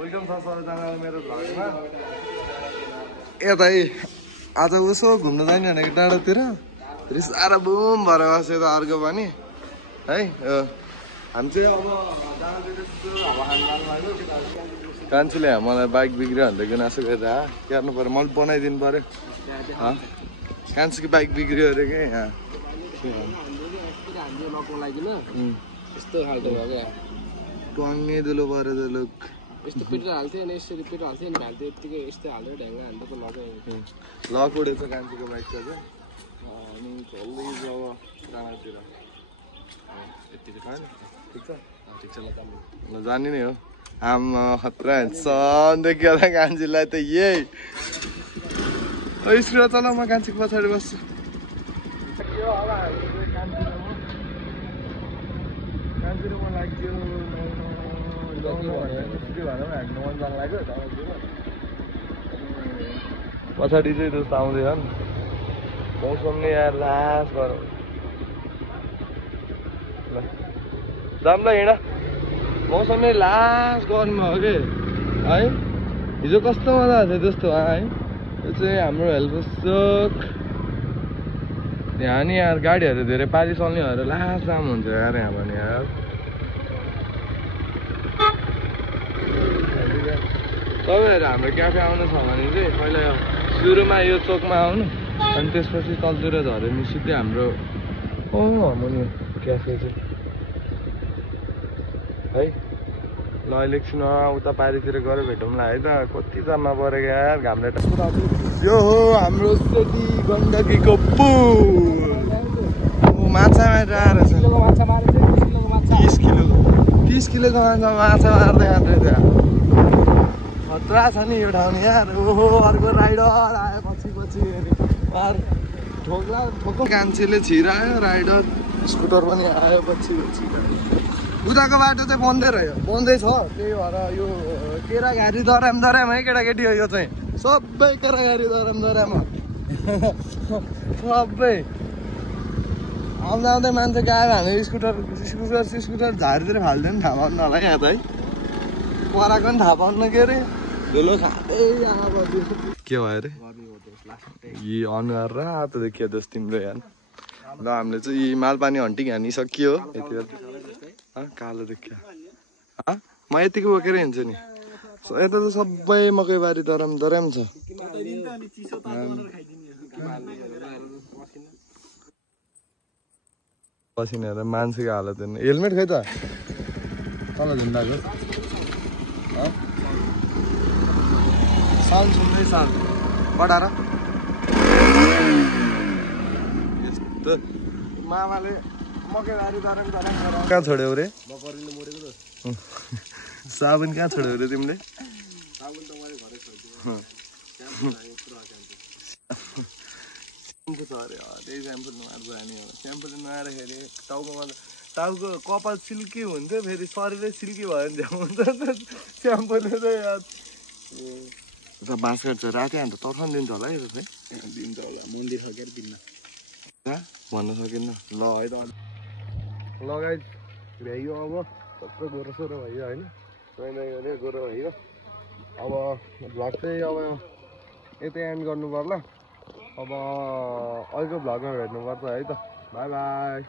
Welcome छ सबैजनालाई मेरो भ्लगमा। यता आज उसो घुम्न जाने भनेको डाँडातिर सारा बुम भएर बस्यो त अर्को पनि है। हामी चाहिँ अब कान्छीले मलाई बाइक बिग्रियो भनेदेखि गुनासो गरेर क्यार्नु पऱ्यो, मैले बनाइदिनु पऱ्यो। कान्छीको बाइक बिग्रियो अरे के यहाँ टङ्गे दुलो पऱ्यो त लुक यस्तो पिटेर हाल्थ्यो अनि यसरी पिटेर हाल्थ्यो अनि हाल्थ्यो यत्तिकै यस्तो हालेर ढ्याङ्गा हाल्दा त लक उडेछ कान्छीको बाइकको चाहिँ अनि झल्दै जब डाँडातिर ठिक छ ल जाने नै हो। आमा खतरा सनदेखि कान्छीलाई त यही स्कुल चल म कान्छीको पछाडि बस्छु। कान्छीमा लाग्यो पछाडि चाहिँ जस्तो आउँदैछन् मौसम नै यार लास गरौँ ल जाम ल हिँड। मौसम नै लास गर्नुमा हो कि है। हिजो कस्तो मजा आएको थियो त्यस्तो है। यो चाहिँ हाम्रो हेल्प चोक यहाँ नि यार गाडीहरू धेरै पारी चल्ने भएर लास जाम हुन्छ यार यहाँ पनि यार। तपाईँहरू हाम्रो क्याफे आउनु छ भने चाहिँ पहिला सुरुमा यो चोकमा आउनु अनि त्यसपछि तलतिर झऱ्यो भने सिधै हाम्रो मुनि क्याफे चाहिँ है। ल एकछिन उता पारितिर गएर भेटौँला है त। कति जाममा परेको यार घामले। यो हो हाम्रो सेती गण्डकीको पुल। माछा मारेर आएर 30 किलोको माछा मार्दै खाँदै त्यहाँ खतरा छ नि यो ठाउँ यार। ओहो अर्को राइडर आयो पछि ठोक्ला कान्छीले छिरायो राइडर स्कुटर पनि आयो पछि उताको बाटो चाहिँ बन्दै रह्यो बन्दै छ। त्यही भएर यो केरा घारी दराम है केटाकेटी हो। यो चाहिँ सबै केरा घारी दराम हो सबै। आउँदा मान्छे गएर हामी स्कुटर झारतिर फाल्दैन थाहा पाउनु होला यहाँ त है। पराको पनि थाहा पाउनु के अरे धुलो खाँदै के भयो अरे यी अनुहार रातो देखियो जस तिम्रो यहाँ। ल हामीले चाहिँ यी मालपानी हन्टिङ हानिसकियो यति कालो देखियो। म यतिको बोकेर हिँड्छु नि। यता त सबै मकैबारी दराम छ। पसिनाहरू मान्छेको हालत हेर्नु। हेलमेट खै त तल झुन्डाको साल सुन्दै साल बढाएर यस्तो मामाले मकैबारी दराम कहाँ छोड्यौ रे साबुन कहाँ छोड्यौ रे तिमीले? स्याम्पल नआएर टाउको कपाल सिल्की हुन्थ्यो फेरि शरीरै सिल्की भयो भने हुन्छ स्याम्पलले चाहिँ याद बाँस काट्छ राति अन्त तर्फान दिन्छ होला है दिन्छ होला मन्दिर सकेर दिन्न भन्न सकिन्न। ल है त ल गाइस भ्याइयो अब सबै गोरोसोरो भयो होइन गऱ्यो गोरो भयो। अब भ्लग चाहिँ अब यतै एन्ड गर्नु पर्ला। अब अर्को भ्लगमा भेट्नुपर्छ है त। By by.